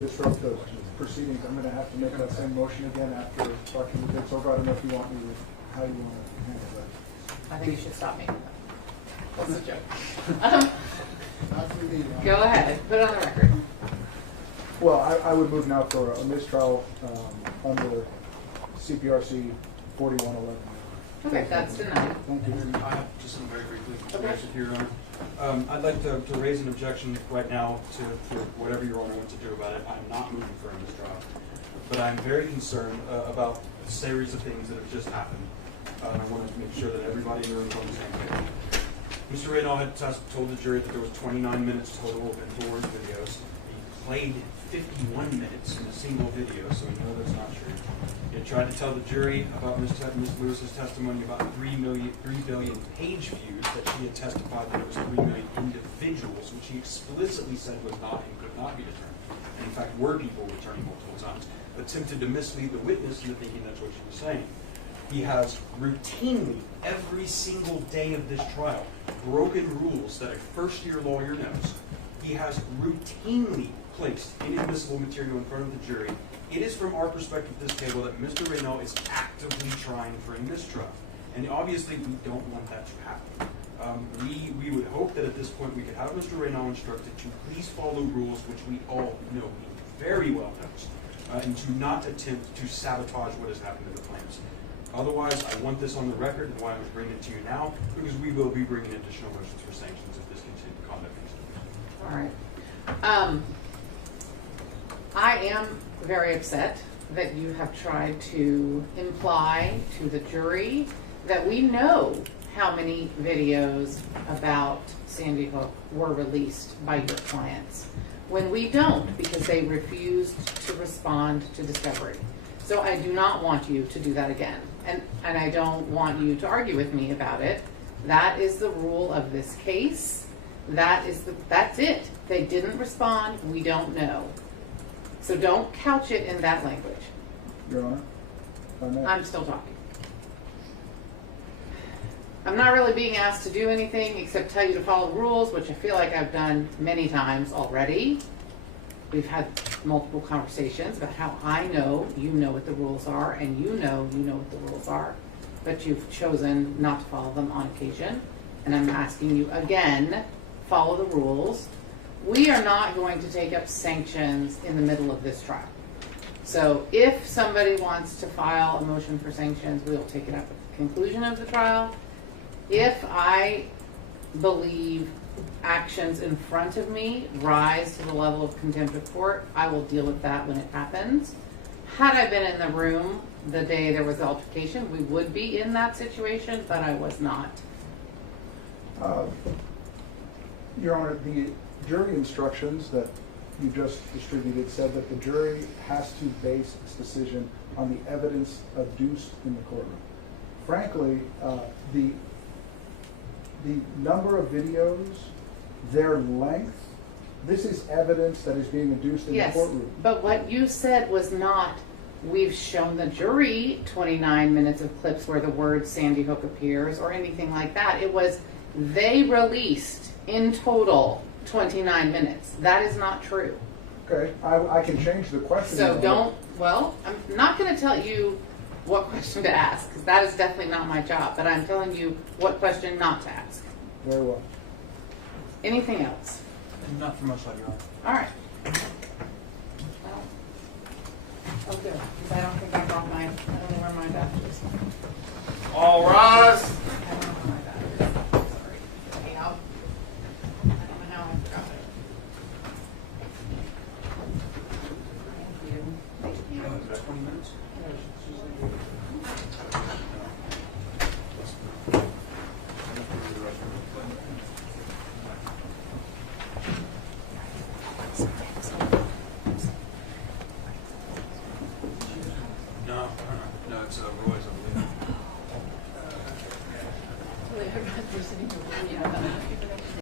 disrupt the proceedings, I'm going to have to make that same motion again after talking with Vince over. I don't know if you want me to, how you want to handle that. I think you should stop making that. That's a joke. Not for me. Go ahead, put it on the record. Well, I would move now for a mistrial under CPRC 4111. Okay, that's denied. Thank you. I have just some very briefly, Okay. if Your Honor. I'd like to raise an objection right now to whatever Your Honor wants to do about it. I'm not moving for a mistrial, but I'm very concerned about a series of things that have just happened. And I want to make sure that everybody in the room is on the same page. Mr. Reynal had told the jury that there was 29 minutes total of influence videos. He played 51 minutes in a single video, so we know that's not true. He tried to tell the jury about Ms. Lewis's testimony about 3 billion page views, that she had testified that it was 3 million individuals, which he explicitly said was not and could not be determined. And in fact, were people returning multiple times, attempted to mislead the witness into thinking that's what she was saying. He has routinely, every single day of this trial, broken rules that a first-year lawyer knows. He has routinely placed inadmissible material in front of the jury. It is from our perspective at this table that Mr. Reynal is actively trying for a mistrial. And obviously we don't want that to happen. We would hope that at this point we could have Mr. Reynal instructed to please follow rules which we all know he very well knows, and to not attempt to sabotage what has happened to the plaintiffs. Otherwise, I want this on the record, and why I'm bringing it to you now, because we will be bringing additional motions for sanctions if this continued conduct continues. All right. I am very upset that you have tried to imply to the jury that we know how many videos about Sandy Hook were released by your clients, when we don't, because they refused to respond to discovery. So I do not want you to do that again. And I don't want you to argue with me about it. That is the rule of this case. That's it. They didn't respond. We don't know. So don't couch it in that language. Your Honor, if I may. I'm still talking. I'm not really being asked to do anything except tell you to follow rules, which I feel like I've done many times already. We've had multiple conversations about how I know you know what the rules are, and you know what the rules are, but you've chosen not to follow them on occasion. And I'm asking you again, follow the rules. We are not going to take up sanctions in the middle of this trial. So if somebody wants to file a motion for sanctions, we will take it up at the conclusion of the trial. If I believe actions in front of me rise to the level of contempt of court, I will deal with that when it happens. Had I been in the room the day there was the altercation, we would be in that situation, but I was not. Your Honor, the jury instructions that you just distributed said that the jury has to base its decision on the evidence adduced in the courtroom. Frankly, the number of videos, their length, this is evidence that is being adduced in the courtroom. Yes, but what you said was not, we've shown the jury 29 minutes of clips where the word Sandy Hook appears or anything like that. It was, they released in total 29 minutes. That is not true. Okay, I can change the question. So don't, well, I'm not going to tell you what question to ask, because that is definitely not my job, but I'm telling you what question not to ask. Very well. Anything else? Not from my side, Your Honor. All right. Well, oh, good, because I don't think I brought my, I don't know where my batteries. All rise.